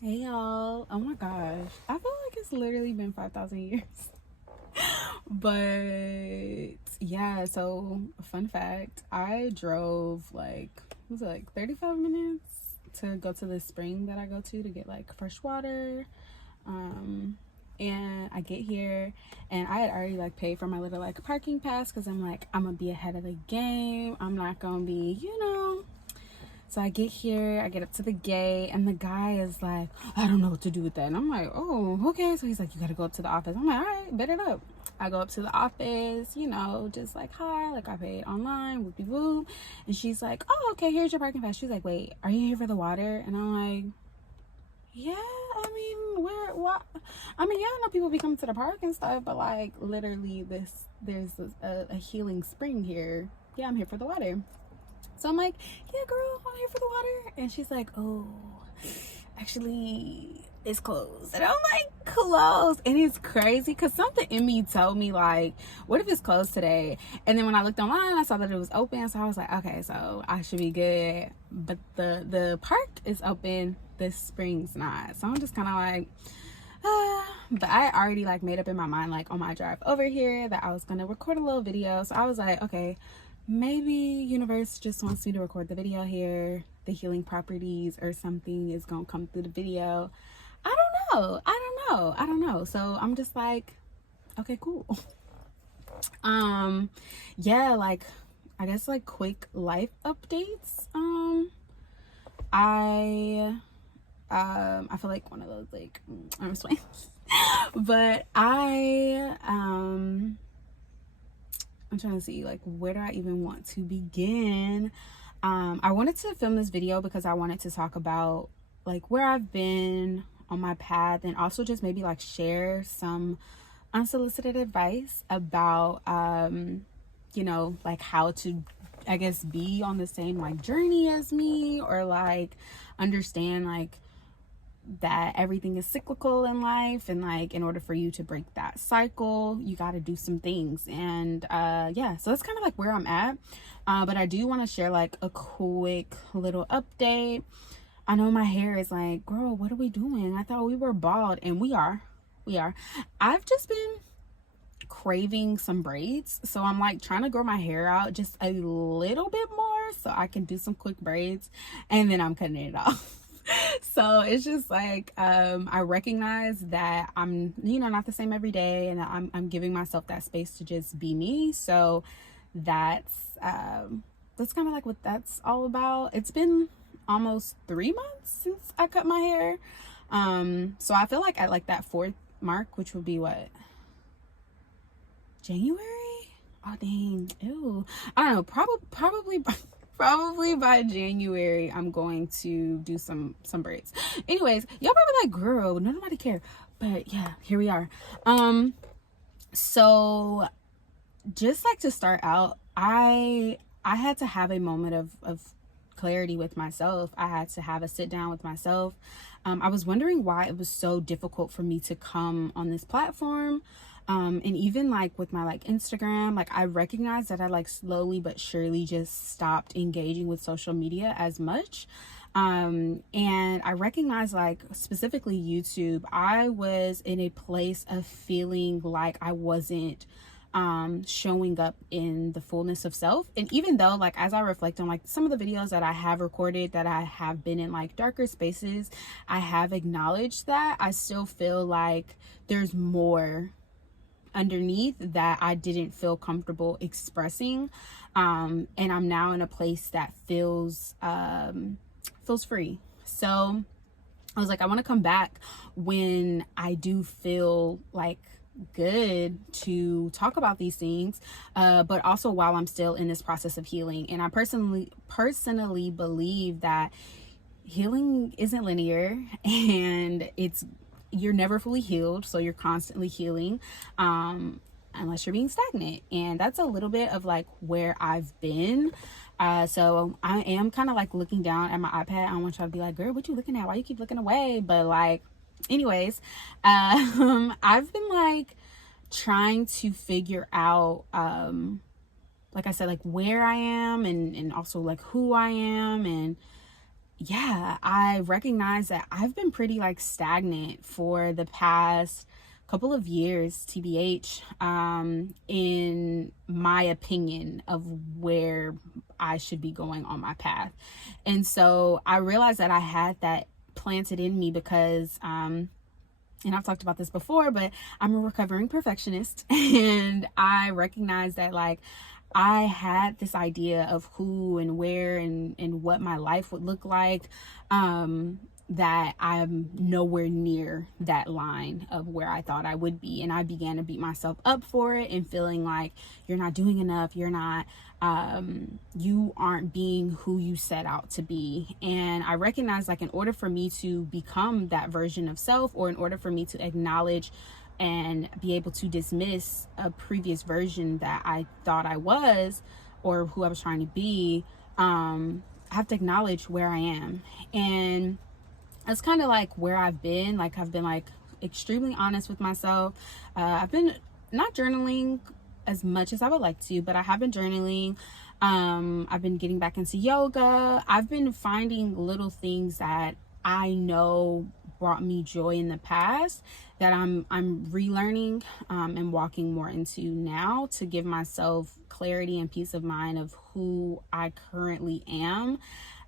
Hey y'all. Oh my gosh. I feel like it's literally been 5,000 years. But yeah, so fun fact, I drove like, was it like 35 minutes to go to the spring that I go to get like fresh water. And I get here and I had already like paid for my little like parking pass because I'm like, I'm gonna be ahead of the game. I'm not gonna be, So I get here, I get up to the gate, and the guy is like, I don't know what to do with that. And I'm like, oh, okay. So he's like, you gotta go up to the office. I'm like, all right, bet it up. I go up to the office, just like, hi, like I paid online, whoopie whoop. And she's like, oh, okay, here's your parking pass. She's like, wait, are you here for the water? And I'm like, yeah, I mean, what? I mean, yeah, I know people be coming to the park and stuff, but like, literally, there's a healing spring here. Yeah, I'm here for the water. So I'm like, yeah, girl, I'm here for the water. And she's like, oh, actually, it's closed. And I'm like, closed. And it's crazy because something in me told me, like, what if it's closed today? And then when I looked online, I saw that it was open. So I was like, okay, so I should be good. But the park is open. The spring's not. So I'm just kind of like, but I already like made up in my mind, like on my drive over here, that I was going to record a little video. So I was like, okay, maybe universe just wants me to record the video here, the healing properties or something is gonna come through the video. I don't know. So I'm just like, okay, cool. Yeah, like I guess like quick life updates. I feel like one of those like I'm swings. But I'm trying to see, like, where do I even want to begin? I wanted to film this video because I wanted to talk about, like, where I've been on my path and also just maybe, like, share some unsolicited advice about, like, how to, I guess, be on the same, like, journey as me or, like, understand, like, that everything is cyclical in life, and like in order for you to break that cycle you got to do some things. And yeah, so that's kind of like where I'm at. But I do want to share like a quick little update. I know my hair is like, girl, what are we doing? I thought we were bald. And we are. I've just been craving some braids, so I'm like trying to grow my hair out just a little bit more so I can do some quick braids, and then I'm cutting it off. So it's just like I recognize that I'm not the same every day, and that I'm giving myself that space to just be me. So that's kind of like what that's all about. It's been almost 3 months since I cut my hair, so I feel like at like that 4th mark, which would be what, January? Oh dang. Ew. I don't know, probably by January I'm going to do some braids. Anyways, y'all probably like, girl, nobody care. But yeah, here we are. So just like to start out, I had to have a moment of clarity with myself. I had to have a sit down with myself. I was wondering why it was so difficult for me to come on this platform. And even like with my like Instagram, like I recognized that I like slowly but surely just stopped engaging with social media as much. And I recognized, like specifically YouTube, I was in a place of feeling like I wasn't showing up in the fullness of self. And even though, like, as I reflect on like some of the videos that I have recorded, that I have been in like darker spaces, I have acknowledged that, I still feel like there's more underneath that I didn't feel comfortable expressing. And I'm now in a place that feels free. So I was like, I want to come back when I do feel like good to talk about these things, but also while I'm still in this process of healing. And I personally believe that healing isn't linear, and you're never fully healed, so you're constantly healing, unless you're being stagnant. And that's a little bit of like where I've been. So I am kind of like looking down at my iPad. I don't want y'all to be like, girl, what you looking at? Why you keep looking away? But like, anyways, I've been like trying to figure out, like I said, like where I am, and also like who I am, and yeah, I recognize that I've been pretty like stagnant for the past couple of years, TBH, in my opinion of where I should be going on my path. And so I realized that I had that planted in me because, and I've talked about this before, but I'm a recovering perfectionist, and I recognize that like I had this idea of who and where and what my life would look like, that I'm nowhere near that line of where I thought I would be. And I began to beat myself up for it and feeling like you're not doing enough, you're not, you aren't being who you set out to be. And I recognize like in order for me to become that version of self, or in order for me to acknowledge and be able to dismiss a previous version that I thought I was, or who I was trying to be, I have to acknowledge where I am. And that's kind of like where I've been. Like I've been like extremely honest with myself. I've been not journaling as much as I would like to, but I have been journaling. I've been getting back into yoga. I've been finding little things that I know brought me joy in the past that I'm relearning, and walking more into now, to give myself clarity and peace of mind of who I currently am,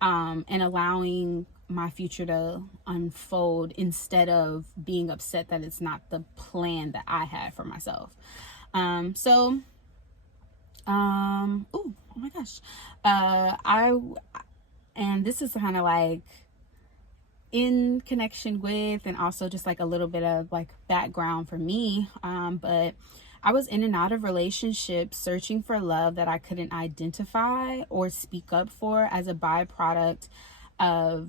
and allowing my future to unfold instead of being upset that it's not the plan that I had for myself. So oh my gosh, and this is kind of like in connection with, and also just like a little bit of like background for me, but I was in and out of relationships searching for love that I couldn't identify or speak up for, as a byproduct of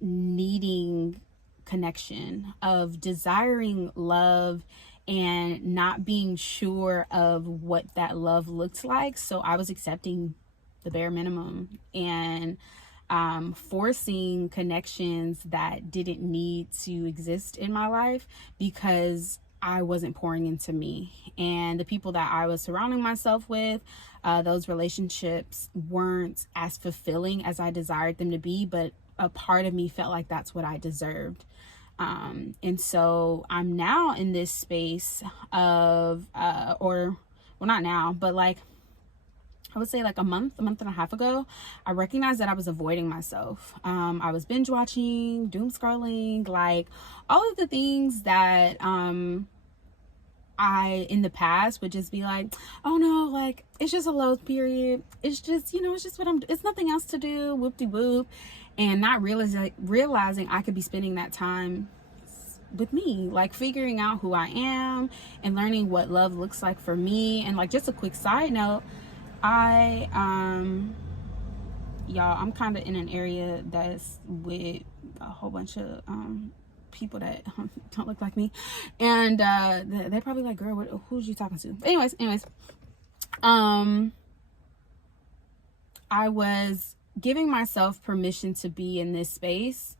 needing connection, of desiring love and not being sure of what that love looked like. So I was accepting the bare minimum and forcing connections that didn't need to exist in my life because I wasn't pouring into me. And the people that I was surrounding myself with, those relationships weren't as fulfilling as I desired them to be, but a part of me felt like that's what I deserved. And so I'm now in this space of, or well, not now, but like I would say like a month and a half ago, I recognized that I was avoiding myself. I was binge watching, doom scrolling, like all of the things that I in the past would just be like, oh no, like it's just a low period. It's just, it's just it's nothing else to do, whoop-de-whoop. And not realizing I could be spending that time with me, like figuring out who I am and learning what love looks like for me. And like just a quick side note, y'all, I'm kind of in an area that's with a whole bunch of people that don't look like me, and they probably like, girl, who's you talking to? Anyways, I was giving myself permission to be in this space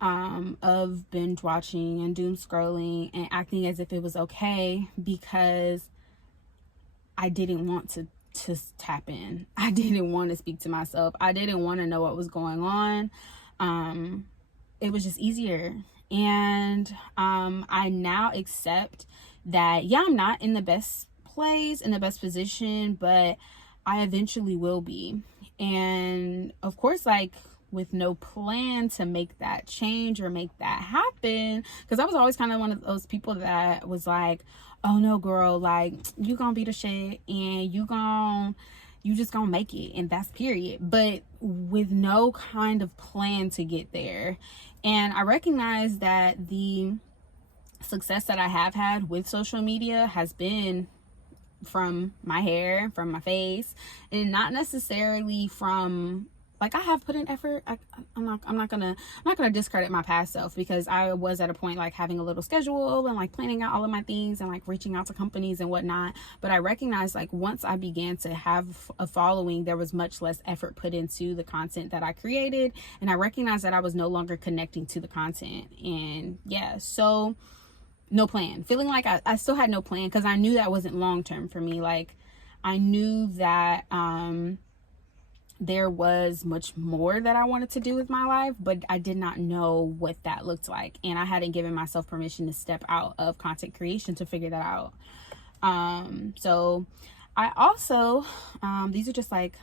of binge watching and doom scrolling and acting as if it was okay, because I didn't want to tap in. I didn't want to speak to myself. I didn't want to know what was going on. It was just easier. And I now accept that, yeah, I'm not in the best place, in the best position, but I eventually will be. And of course, like with no plan to make that change or make that happen, because I was always kind of one of those people that was like, oh no, girl, like you gonna be the shit and you just gonna make it, and that's period. But with no kind of plan to get there. And I recognize that the success that I have had with social media has been from my hair, from my face, and not necessarily from, like, I have put in effort. I'm not gonna discredit my past self, because I was at a point like having a little schedule and like planning out all of my things and like reaching out to companies and whatnot. But I recognized, like, once I began to have a following, there was much less effort put into the content that I created, and I recognized that I was no longer connecting to the content. And yeah, so no plan, feeling like I still had no plan, because I knew that wasn't long term for me. Like I knew that there was much more that I wanted to do with my life, but I did not know what that looked like. And I hadn't given myself permission to step out of content creation to figure that out. So I also, these are just like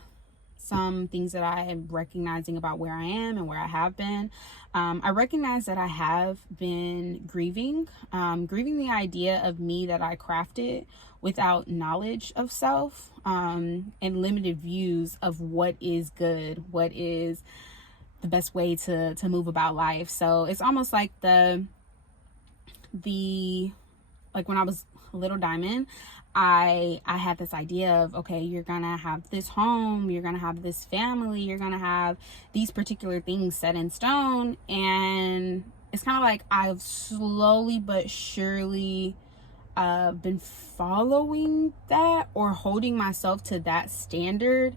some things that I am recognizing about where I am and where I have been. I recognize that I have been grieving the idea of me that I crafted without knowledge of self, and limited views of what is good, what is the best way to move about life. So it's almost like the like when I was a little diamond, I had this idea of, okay, you're gonna have this home, you're gonna have this family, you're gonna have these particular things set in stone. And it's kind of like I've slowly but surely been following that, or holding myself to that standard,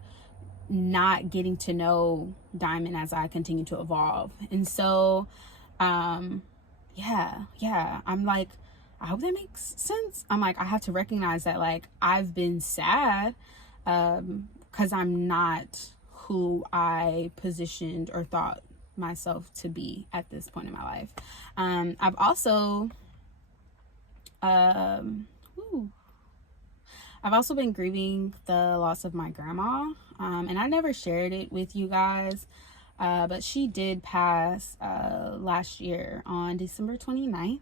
not getting to know diamond as I continue to evolve. And so yeah, I'm like, I hope that makes sense. I'm like, I have to recognize that, like, I've been sad because I'm not who I positioned or thought myself to be at this point in my life. I've also been grieving the loss of my grandma, and I never shared it with you guys, but she did pass last year on December 29th.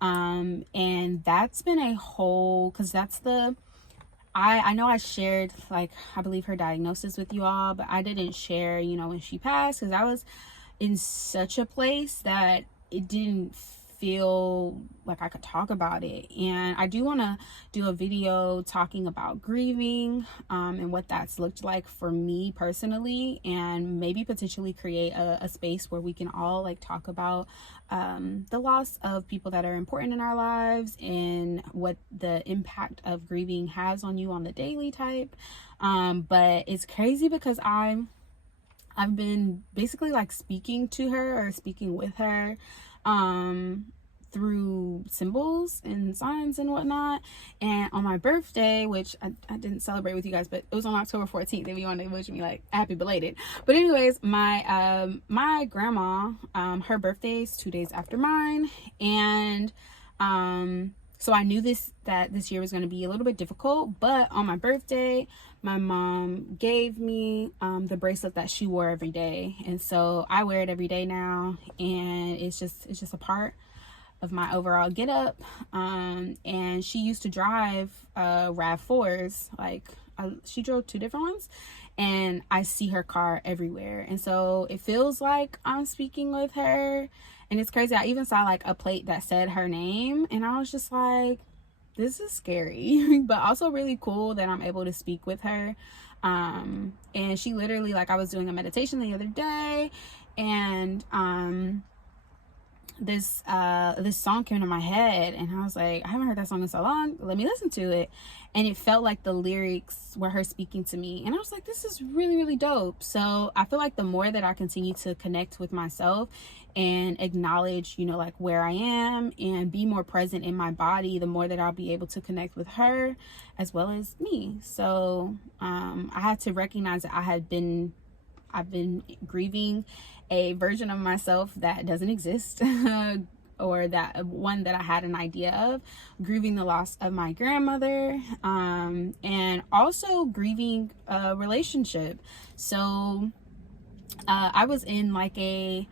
And that's been a whole, because that's I know I shared, like, I believe her diagnosis with you all, but I didn't share, when she passed, because I was in such a place that it didn't feel like I could talk about it. And I do want to do a video talking about grieving, and what that's looked like for me personally, and maybe potentially create a space where we can all, like, talk about the loss of people that are important in our lives, and what the impact of grieving has on you on the daily type. But it's crazy because I've been basically, like, speaking to her, or speaking with her, through symbols and signs and whatnot. And on my birthday, which I didn't celebrate with you guys, but it was on October 14th, if you want to wish me, like, happy belated. But anyways, my grandma, her birthday is 2 days after mine. And so I knew that this year was going to be a little bit difficult. But on my birthday, my mom gave me the bracelet that she wore every day, and so I wear it every day now, and it's just a part of my overall get up. And she used to drive RAV4s, like, she drove 2 different ones, and I see her car everywhere. And so it feels like I'm speaking with her, and it's crazy. I even saw, like, a plate that said her name, and I was just like, this is scary, but also really cool that I'm able to speak with her. And she literally, like, I was doing a meditation the other day, and this song came to my head, and I was like, I haven't heard that song in so long, let me listen to it. And it felt like the lyrics were her speaking to me, and I was like, this is really, really dope. So I feel like the more that I continue to connect with myself and acknowledge, like, where I am, and be more present in my body, the more that I'll be able to connect with her as well as me. So I had to recognize that I've been grieving a version of myself that doesn't exist, or that one that I had an idea of, grieving the loss of my grandmother, and also grieving a relationship. So I was in, like, a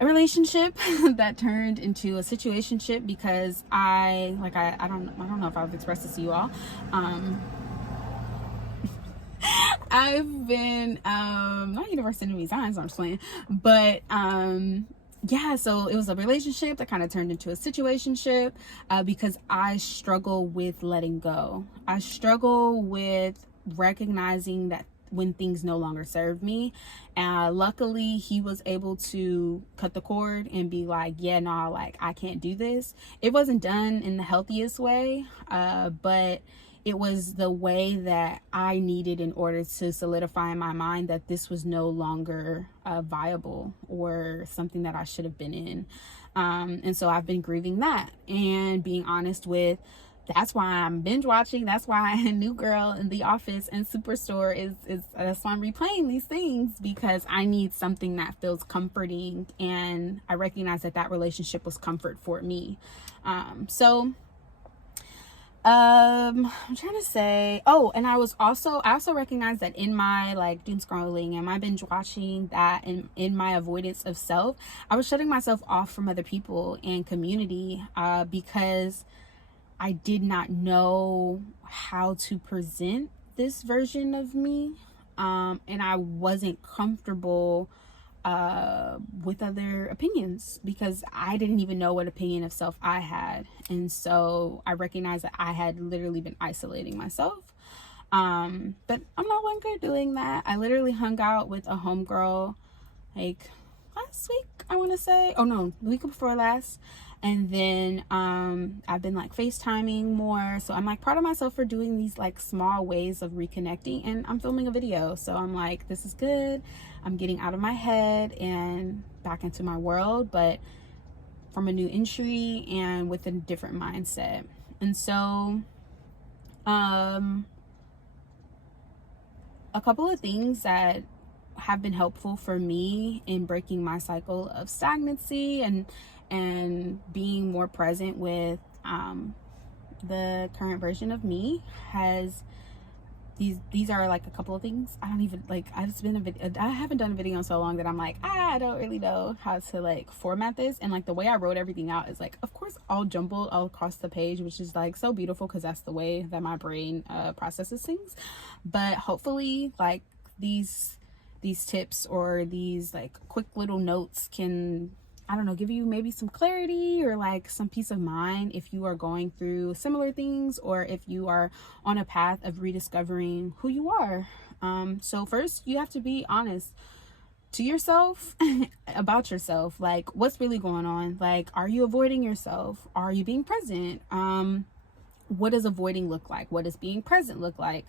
relationship that turned into a situationship, because I don't know if I've expressed this to you all. I've been not universe sending me signs, I'm just playing, but yeah, so it was a relationship that kind of turned into a situationship, because I struggle with letting go. I struggle with recognizing that when things no longer serve me. Luckily, he was able to cut the cord and be like, yeah, no, like, I can't do this. It wasn't done in the healthiest way, but it was the way that I needed in order to solidify in my mind that this was no longer viable, or something that I should have been in. And so I've been grieving that, and being honest with That's why I'm binge watching. That's why New Girl and The Office and Superstore is that's why I'm replaying these things, because I need something that feels comforting, and I recognize that that relationship was comfort for me. I'm trying to say, oh, and I also recognized that in my like doom scrolling and my binge watching, that in my avoidance of self, I was shutting myself off from other people and community, because I did not know how to present this version of me. And I wasn't comfortable with other opinions, because I didn't even know what opinion of self I had. And so I recognized that I had literally been isolating myself. But I'm no longer doing that. I literally hung out with a homegirl like last week, I want to say. Oh no, the week before last. And then I've been like FaceTiming more. So I'm like proud of myself for doing these like small ways of reconnecting. And I'm filming a video. So I'm like, this is good. I'm getting out of my head and back into my world, but from a new entry and with a different mindset. And so a couple of things that have been helpful for me in breaking my cycle of stagnancy and being more present with the current version of me has these are like a couple of things. I don't even like, I haven't done a video in so long that I'm like, I don't really know how to like format this. And like the way I wrote everything out is like, of course, all jumbled all across the page, which is like so beautiful, because that's the way that my brain processes things. But hopefully like these tips or these like quick little notes can, I don't know, give you maybe some clarity or like some peace of mind if you are going through similar things, or if you are on a path of rediscovering who you are. So first, you have to be honest to yourself about yourself. Like, what's really going on? Like, are you avoiding yourself? Are you being present? What does avoiding look like? What does being present look like?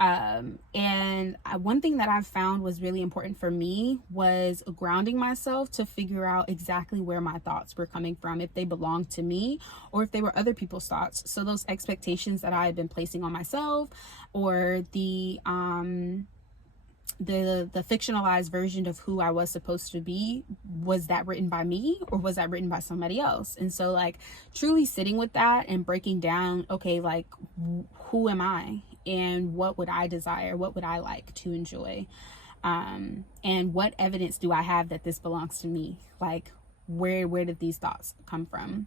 And one thing that I've found was really important for me was grounding myself to figure out exactly where my thoughts were coming from, if they belonged to me or if they were other people's thoughts. So those expectations that I had been placing on myself, or the fictionalized version of who I was supposed to be, was that written by me or was that written by somebody else? And so like truly sitting with that and breaking down, okay, like who am I and what would I desire? What would I like to enjoy? And what evidence do I have that this belongs to me? Like where did these thoughts come from?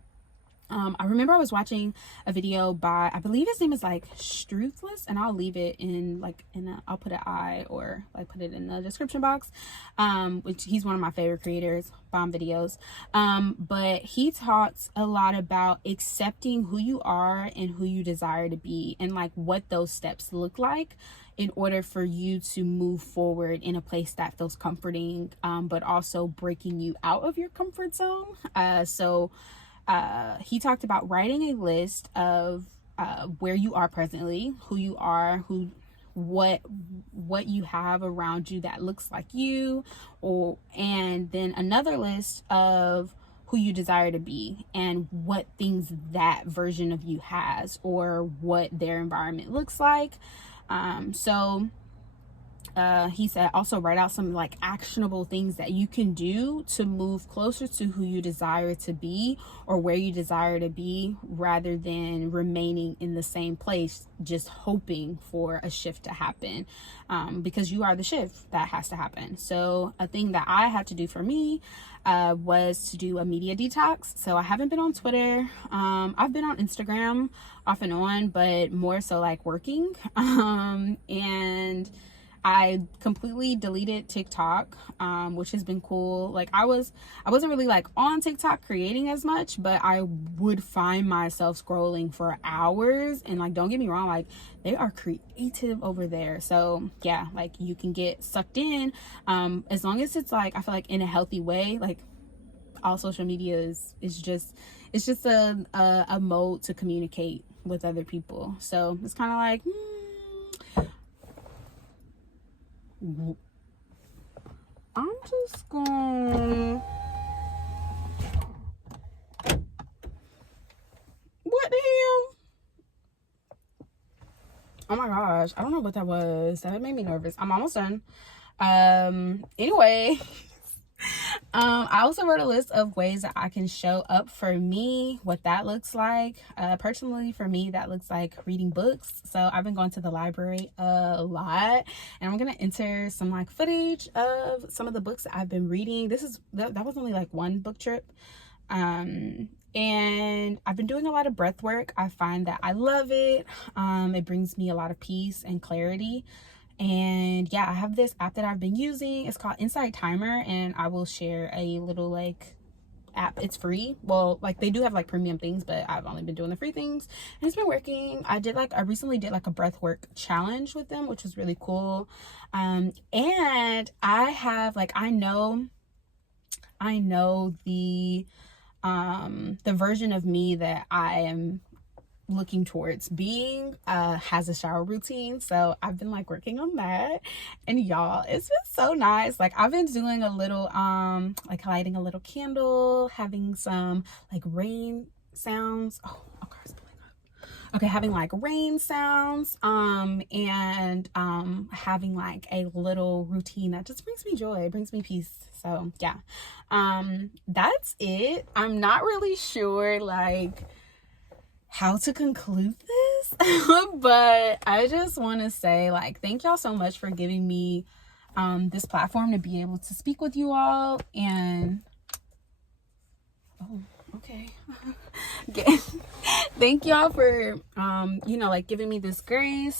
I remember I was watching a video by, I believe his name is like Struthless, and I'll leave it in like I'll put an I or like put it in the description box, which he's one of my favorite creators, bomb videos. But he talks a lot about accepting who you are and who you desire to be, and like what those steps look like in order for you to move forward in a place that feels comforting, but also breaking you out of your comfort zone. He talked about writing a list of where you are presently, who you are, what you have around you that looks like you, and then another list of who you desire to be and what things that version of you has, or what their environment looks like. He said also write out some like actionable things that you can do to move closer to who you desire to be or where you desire to be, rather than remaining in the same place just hoping for a shift to happen, because you are the shift that has to happen. So a thing that I had to do for me was to do a media detox. So I haven't been on Twitter. I've been on Instagram off and on, but more so like working. And I completely deleted TikTok, which has been cool. Like I wasn't really like on TikTok creating as much, but I would find myself scrolling for hours. And like, don't get me wrong, like they are creative over there. So yeah, like you can get sucked in, as long as it's like, I feel like in a healthy way. Like all social media is just a mode to communicate with other people. So it's kind of like, I'm just gonna, what the hell? Oh my gosh, I don't know what that was. That made me nervous. I'm almost done. Anyway, I also wrote a list of ways that I can show up for me, what that looks like. Personally, for me, that looks like reading books. So I've been going to the library a lot, and I'm gonna enter some like footage of some of the books that I've been reading. That was only like one book trip. And I've been doing a lot of breath work. I find that I love it. It brings me a lot of peace and clarity. And yeah, I have this app that I've been using. It's called Insight Timer, and I will share a little like app. It's free. Well, like they do have like premium things, but I've only been doing the free things, and it's been working. I recently did like a breath work challenge with them, which was really cool. And I have like, I know the version of me that I am looking towards being has a shower routine, so I've been like working on that. And y'all, it's been so nice. Like I've been doing a little like lighting a little candle, having some like rain sounds. Oh, car's pulling up. Okay, having like rain sounds, and having like a little routine that just brings me joy, brings me peace. So yeah, that's it. I'm not really sure like how to conclude this, but I just want to say like thank y'all so much for giving me this platform to be able to speak with you all. And okay. Thank y'all for you know, like giving me this grace.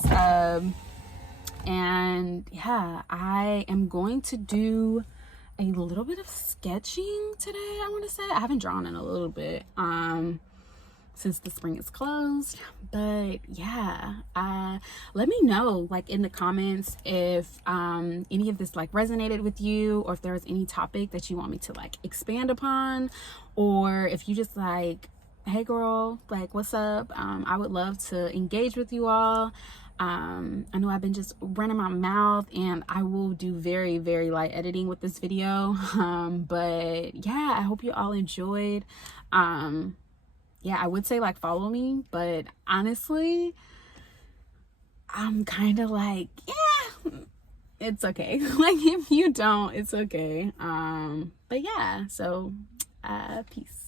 And yeah, I am going to do a little bit of sketching today. I want to say I haven't drawn in a little bit since the spring is closed, but yeah, let me know like in the comments if any of this like resonated with you, or if there was any topic that you want me to like expand upon, or if you just like, hey girl, like what's up. I would love to engage with you all. I know I've been just running my mouth, and I will do very, very light editing with this video. But yeah, I hope you all enjoyed. Yeah, I would say like follow me, but honestly, I'm kind of like, yeah, it's okay. Like if you don't, it's okay. But yeah, so peace.